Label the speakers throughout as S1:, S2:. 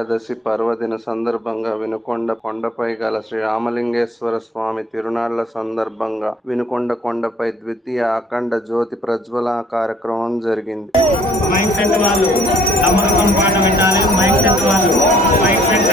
S1: ఏకాదశి పర్వదిన సందర్భంగా వినుకొండ కొండపై గల శ్రీ రామలింగేశ్వర స్వామి తిరునాళ్ళ సందర్భంగా వినుకొండ కొండపై ద్వితీయ అఖండ జ్యోతి ప్రజ్వల కార్యక్రమం జరిగింది.
S2: మైక్ సెట్ వాళ్ళు పాట పెట్టాలి మైక్ సెట్ వాళ్ళు మైక్ సెట్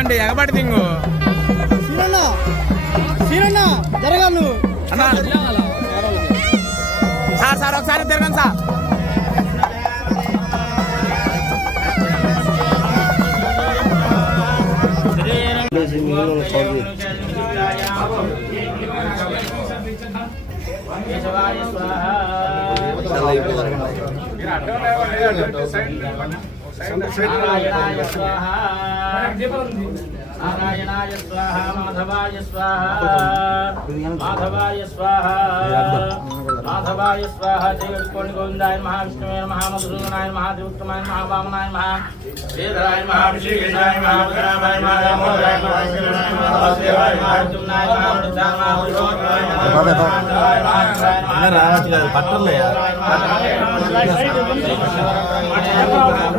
S3: అంటే ఎగబడి తింగు
S4: సీరన్న
S3: సార్ ఒకసారి తిరగండి సార్.
S2: నారాయణాయ స్వాహ నారాయణాయ స్వాహ మాధవాయ స్వాహ మాధవాయ స్వాహ. మాధవాయ స్వాహ జయ వికోటి గోవిందాయ మహావిష్ణువే మహామధుసూదనాయ మహాదివుత్తమాయ మహావామనాయ మహాధరాయ మహాభిషేకాయ మహారామాయ మహారామోదాయ మహాశివనాయ మహాదేవాయ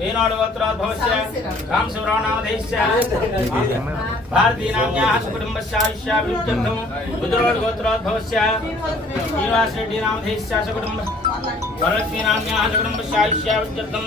S2: ఏనాడు వత్రాద్భవస్య రామ శివరాణామదేశ్య భారతీనామ్యాः సకుటుంబస్యాయుష్యా విద్యుద్ధం ఉదరోడ్ గోత్రోద్భవస్య శ్రీనివాస రెడ్డి నామధేశ్య సకుటుంబ వరలక్ష్మీనామ్యాः సకుటుంబస్యాయుష్యా విద్యుద్ధం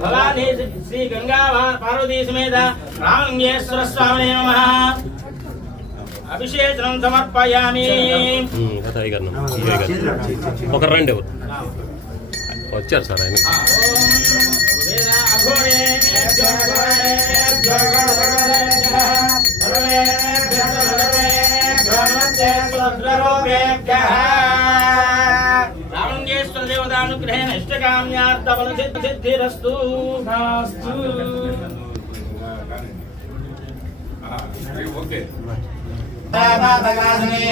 S2: భవానీ శ్రీ గంగా పార్వతీ సమేత రామలింగేశ్వర స్వామి అభిషేచనం సమర్పయామి
S5: ఒక రండి వచ్చారు సార్ ఆయన
S2: అఘోరే శత్రుభ్యేభ్యః రామలింగేశ్వర దేవతానుగ్రహేణ ఇష్టకామ్యార్థఫల సిద్ధిరస్తు ఓకే.
S6: तापापकासने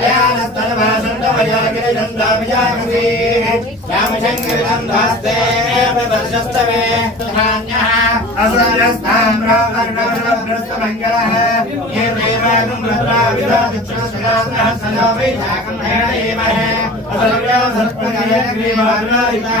S6: दयानस्तनभासण्डवयागिरिदन्दाभिजागते रामशङ्करन्दस्ते वर्षस्तमे धान्यः असरस्ताम्रावर्णभ्रस्तमङ्गलः ये देवागं रत्राविदादित्रसदासः सदा वै साकं हेण एव असर्व्या सर्पगयग्रीवाग्राहितः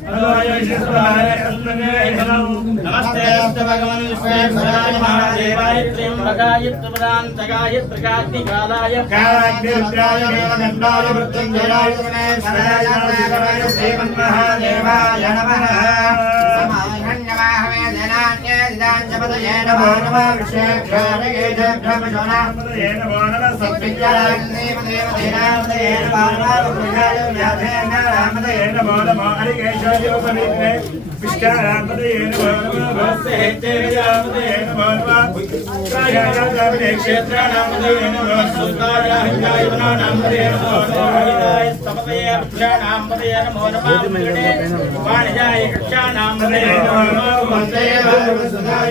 S2: नमस्ते भगवान विश्वेश्वराय महादेवाय त्र्यंबकाय त्रिपदान्तकाय त्रिकाग्निकालाय
S6: कालाग्निरुद्राय मेघदण्डाय मृत्युञ्जयाय श्रीमन्महादेवाय नमः ञ्जपदये नमो नमः वृषेभ्यानये च ब्रह्मजोनापदये
S7: नमो नमः
S6: सत्पिञ्जराग्नेपदेवधीनापदये नमो नमः वृषाय व्याधेन रामदये नमो नमः
S7: हरिकेशाय उपविद्ने विष्टारामदये नमो
S2: नमः भवस्तेते रामदये नमो
S7: नमः
S2: पुत्रायामदये क्षेत्राणामदये नमः सुताराहिताय वनानामदये नमो नमः हरिताय स्तपदये अक्षाणामदये नमो नमः वाणिजाय कक्षाणामदये नमो नमः वंदे
S6: भारत सुधाय